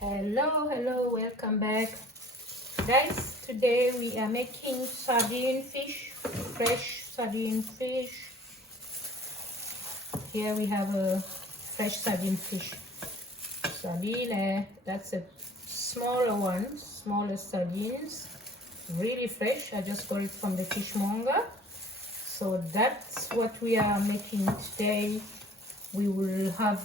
Hello, welcome back, guys. Today we are making sardine fish, fresh sardine fish. Here we have a fresh sardine fish. Sardine, that's a smaller one, smallest sardines, really fresh. I just got it from the fishmonger. So that's what we are making today. We will have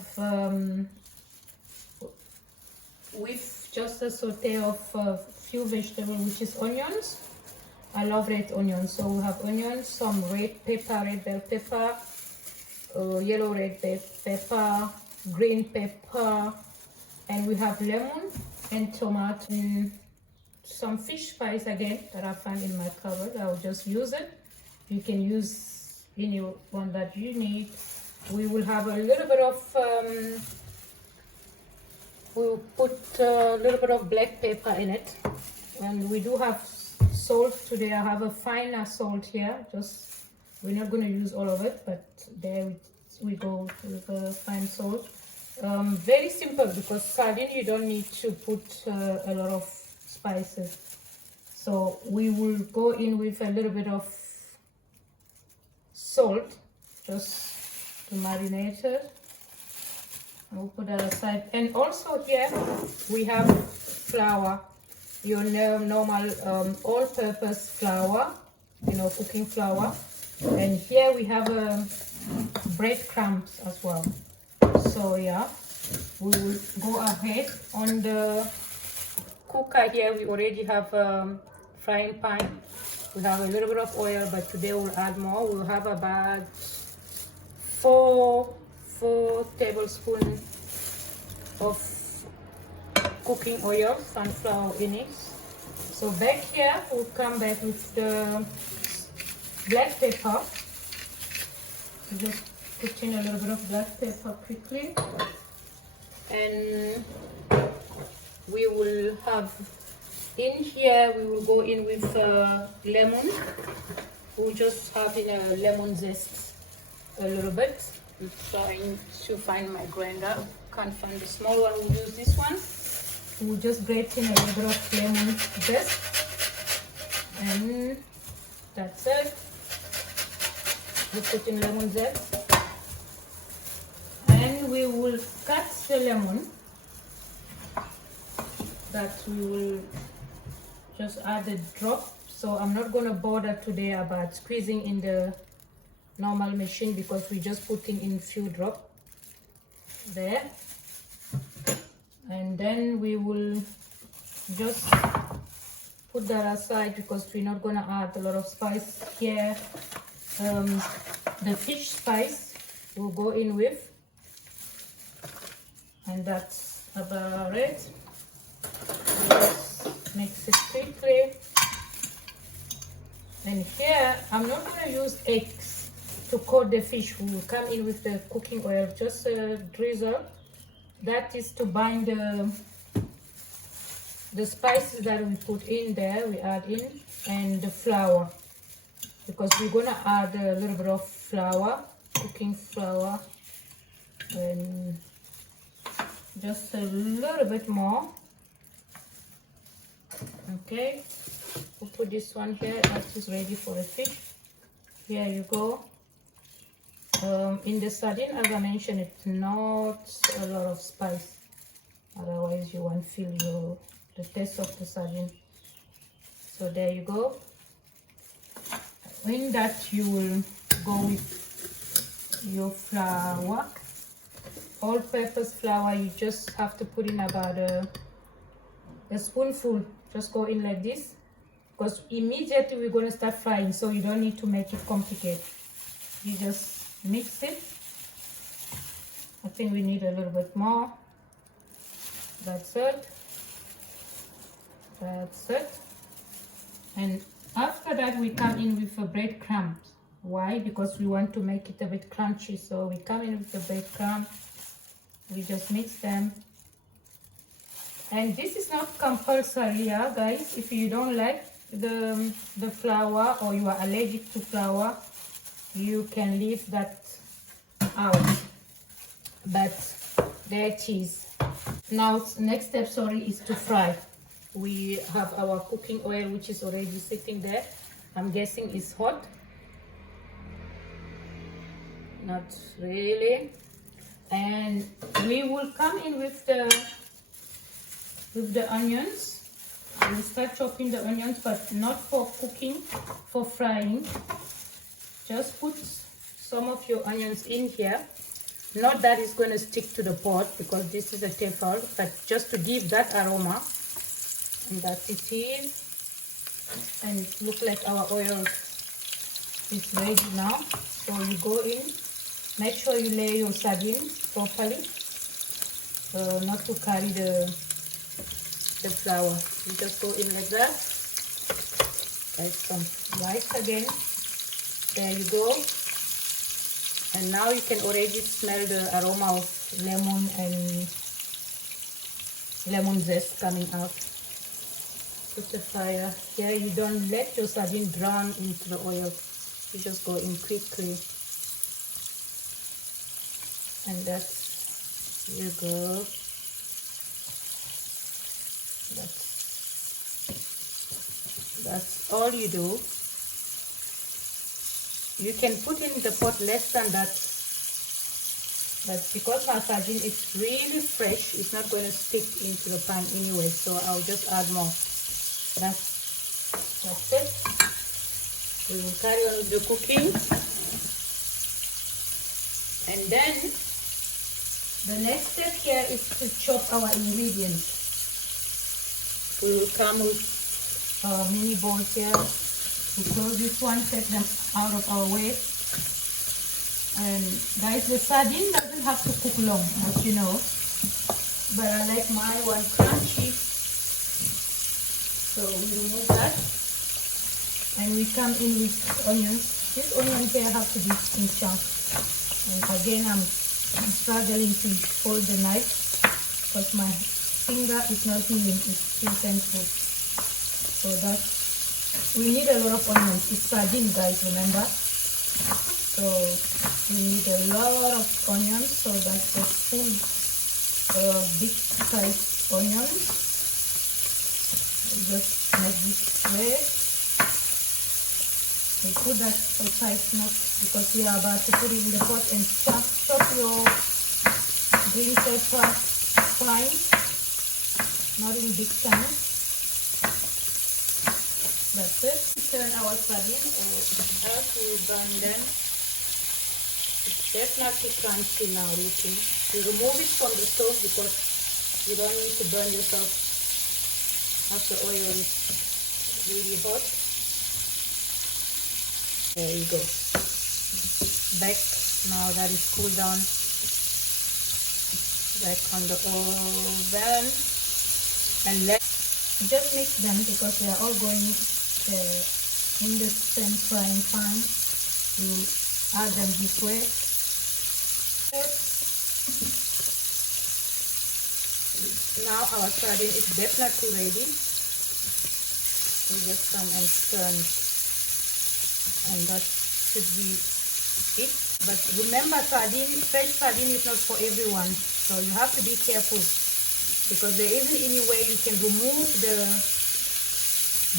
with just a saute of a few vegetables, which is onions. I love red onions, so we have onions, some red pepper, red bell pepper, yellow red bell pepper, green pepper, and we have lemon and tomato and some fish spice again that I found in my cupboard. I'll just use it. You can use any one that you need. We will have a little bit of we'll put a little bit of black pepper in it, and we do have salt today. I have a finer salt here. Just we're not going to use all of it, but there we go with a fine salt. Very simple, because sardine you don't need to put a lot of spices. So we will go in with a little bit of salt just to marinate it. We'll put that aside. And also here we have flour, your normal all-purpose flour, cooking flour. And here we have breadcrumbs as well. So yeah, we will go ahead on the cooker. Here we already have a frying pan. We have a little bit of oil, but today we'll add more. We'll have about 4 tablespoons of cooking oil, sunflower in it. So back here we'll come back with the black pepper. Just put in a little bit of black pepper quickly, and we will have in here, we will go in with lemon. We'll just have in a lemon zest a little bit. I'm trying to find my grinder. Can't find the small one. We'll use this one. We'll just grate in a little bit of lemon zest, and that's it. We'll put in lemon zest, and we will cut the lemon. That we will just add a drop. So I'm not going to bother today about squeezing in the normal machine, because we're just putting in few drops there. And then we will just put that aside, because we're not going to add a lot of spice here. The fish spice we'll go in with, and that's about it. Just mix it quickly. And here I'm not going to use eggs to coat the fish. We will come in with the cooking oil, just a drizzle. That is to bind the spices that we put in there, we add in, and the flour, because we're going to add a little bit of flour, cooking flour, and just a little bit more. Okay, we'll put this one here. That is ready for the fish. Here you go. In the sardine, as I mentioned, it's not a lot of spice, otherwise you won't feel the taste of the sardine. So there you go. In that you will go with your flour, all-purpose flour. You just have to put in about a spoonful. Just go in like this, because immediately we're going to start frying, so you don't need to make it complicated. You just mix it. I think we need a little bit more. That's it. That's it. And after that we come in with the breadcrumbs. Why? Because we want to make it a bit crunchy, so we come in with the breadcrumbs. We just mix them. And this is not compulsory, yeah, guys. If you don't like the flour, or you are allergic to flour, you can leave that out. But there it is. Now, next step, sorry, is to fry. We have our cooking oil, which is already sitting there. I'm guessing it's hot. Not really. And we will come in with the onions. We'll start chopping the onions, but not for cooking, for frying. Just put some of your onions in here. Not that it's going to stick to the pot because this is a tefal, but just to give that aroma. And that's it is. And it looks like our oil is ready now. So you go in. Make sure you lay your sardines properly, not to carry the flour. You just go in like that. Like some rice again. There you go. And now you can already smell the aroma of lemon and lemon zest coming out. Put the fire here. You don't let your sardine drown into the oil. You just go in quickly. And that's, you go. That's all you do. You can put in the pot less than that, but because my sardine is really fresh, it's not going to stick into the pan anyway, so I'll just add more. That's it. We will carry on with the cooking. And then the next step here is to chop our ingredients. We will come with mini bowls here. We close this one, take them out of our way. And guys, the sardine doesn't have to cook long, as you know. But I like my one crunchy. So we remove that. And we come in with onions. This onion here have to be in chunks. And again, I'm struggling to hold the knife because my finger is not healing, it's still painful. So that's, we need a lot of onions. It's sardine, guys, remember? So we need a lot of onions. So that's a full big size onions. Just make this way. We put that aside now because we are about to put it in the pot and chop your green pepper fine, not in big chunks. That's it. Turn our sardine as we burn them. It's definitely crunchy now looking. You remove it from the stove because you don't need to burn yourself as the oil is really hot. There you go. Back, now that is cooled down. Back on the oven. And let's just mix them because they are all going in the same frying pan. You add them this way. Now our sardine is definitely ready. We just come and turn it. And that should be it. But remember, fresh sardine is not for everyone. So you have to be careful because there isn't any way you can remove the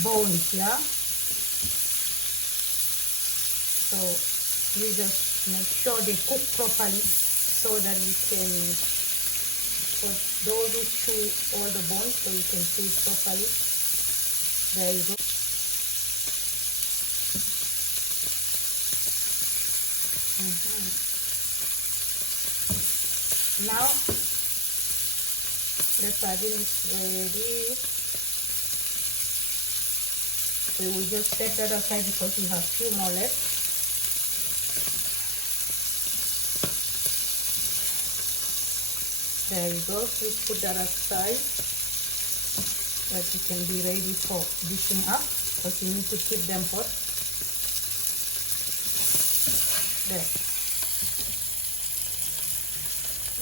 bones, yeah? So you just make sure they cook properly so that you can, for those who chew all the bones, so you can chew it properly. There you go. Now the sardine is ready. We will just set that aside because we have a few more left. There you go. Please put that aside so that you can be ready for dishing up because you need to keep them hot. There.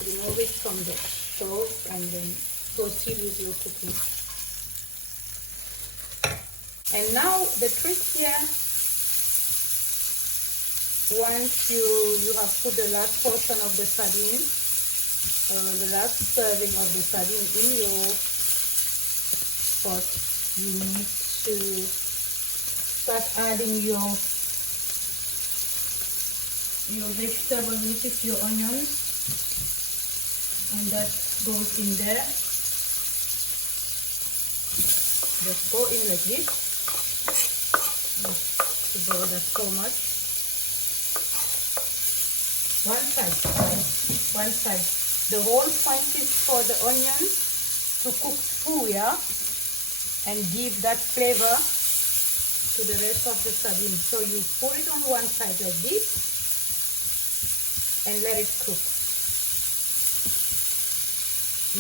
Remove it from the stove and then proceed with your cooking. And now the trick here, once you have put the last portion of the sardine the last serving of the sardine in your pot, you need to start adding your vegetables, which is your onions, and that goes in there. Just go in like this. To go that so much. One side. The whole point is for the onions to cook through, yeah, and give that flavor to the rest of the sardine. So you put it on one side like this and let it cook.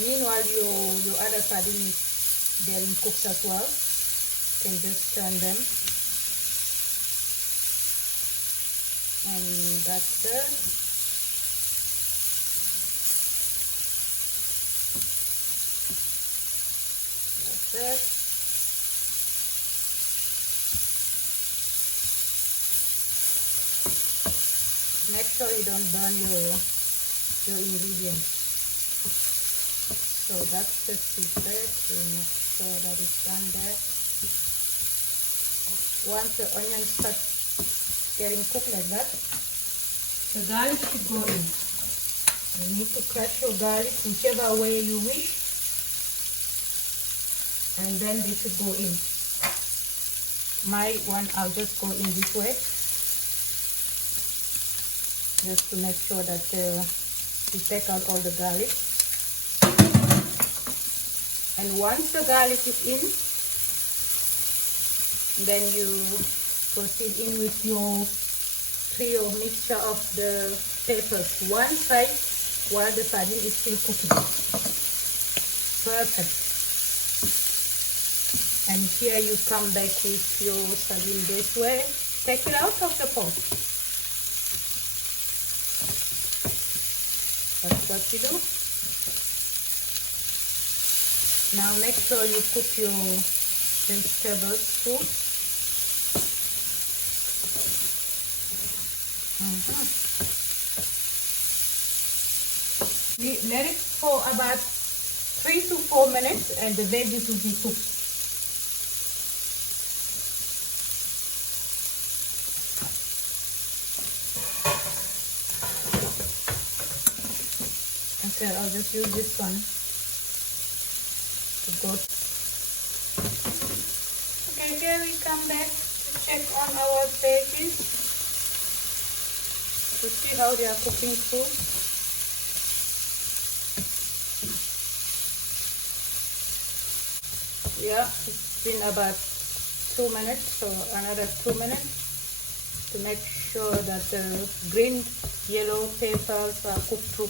Meanwhile, your other sardine is getting cooked as well. You can just turn them. And that's it. That's it. Make sure you don't burn your ingredients. So that's the secret. You make sure that it's done there. Once the onions start getting cooked like that, the garlic should go in. You need to crush your garlic whichever way you wish, and then they should go in. My one, I'll just go in this way, just to make sure that you take out all the garlic. And once the garlic is in, then you proceed in with your trio mixture of the peppers. One side while the sardine is still cooking. Perfect. And here you come back with your sardine this way. Take it out of the pot. That's what you do. Now make sure you cook your vegetables too. Let it for about 3 to 4 minutes and the veggies will be cooked. Okay, I'll just use this one to go. Okay, here we come back to check on our veggies to see how they are cooking through. Yeah, it's been about 2 minutes, so another 2 minutes to make sure that the green yellow peppers are cooked through.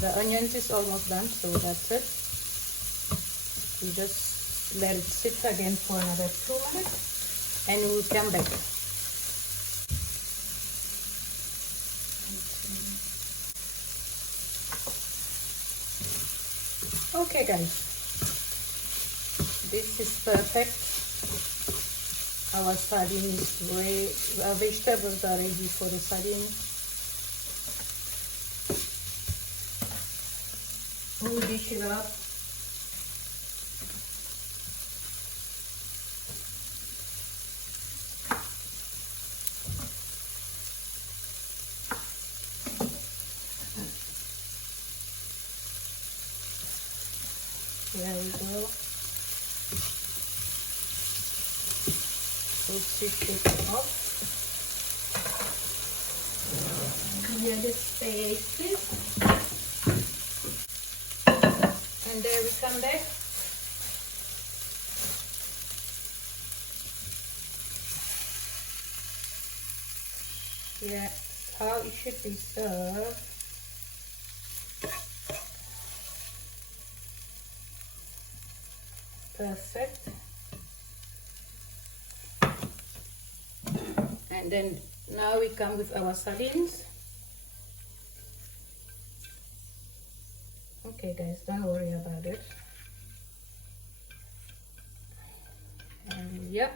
The onions is almost done, so that's it. You just let it sit again for another 2 minutes and we'll come back. Okay guys, this is perfect. Our sardine is ready. Our vegetables are ready for the sardine. We'll dish it up. There we go. We'll switch it off. Clear the spaces. And there we come back. Yeah, how it should be served. Perfect. And then now we come with our sardines. Okay guys, don't worry about it. And yep.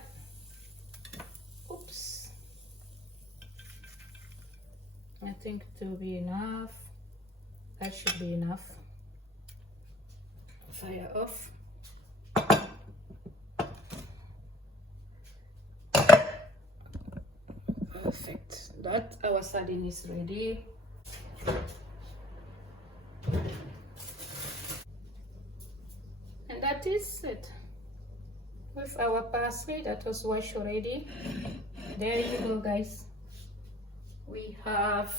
Oops. I think it will be enough. That should be enough. Fire off. Perfect. That our sardine is ready. And that is it. With our parsley that was washed already. There you go, guys. We have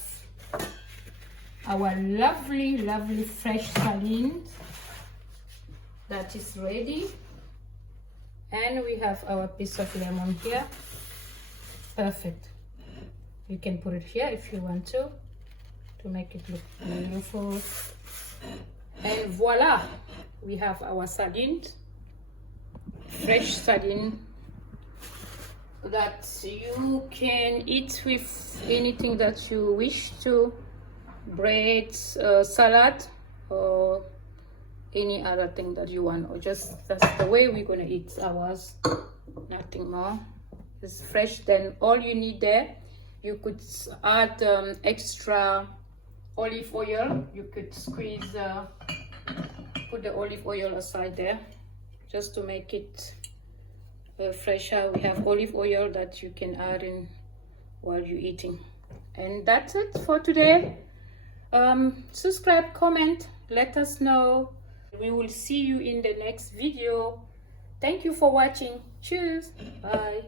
our lovely fresh sardines that is ready, and we have our piece of lemon here. Perfect. You can put it here if you want to make it look beautiful. And voila, we have our sardines, fresh sardine that you can eat with anything that you wish to, bread, salad, or any other thing that you want, or just that's the way we're gonna eat ours, nothing more. It's fresh. Then all you need there, you could add extra olive oil. You could squeeze, put the olive oil aside there just to make it fresher. We have olive oil that you can add in while you're eating. And that's it for today. Subscribe, comment, let us know. We will see you in the next video. Thank you for watching. Cheers. Bye.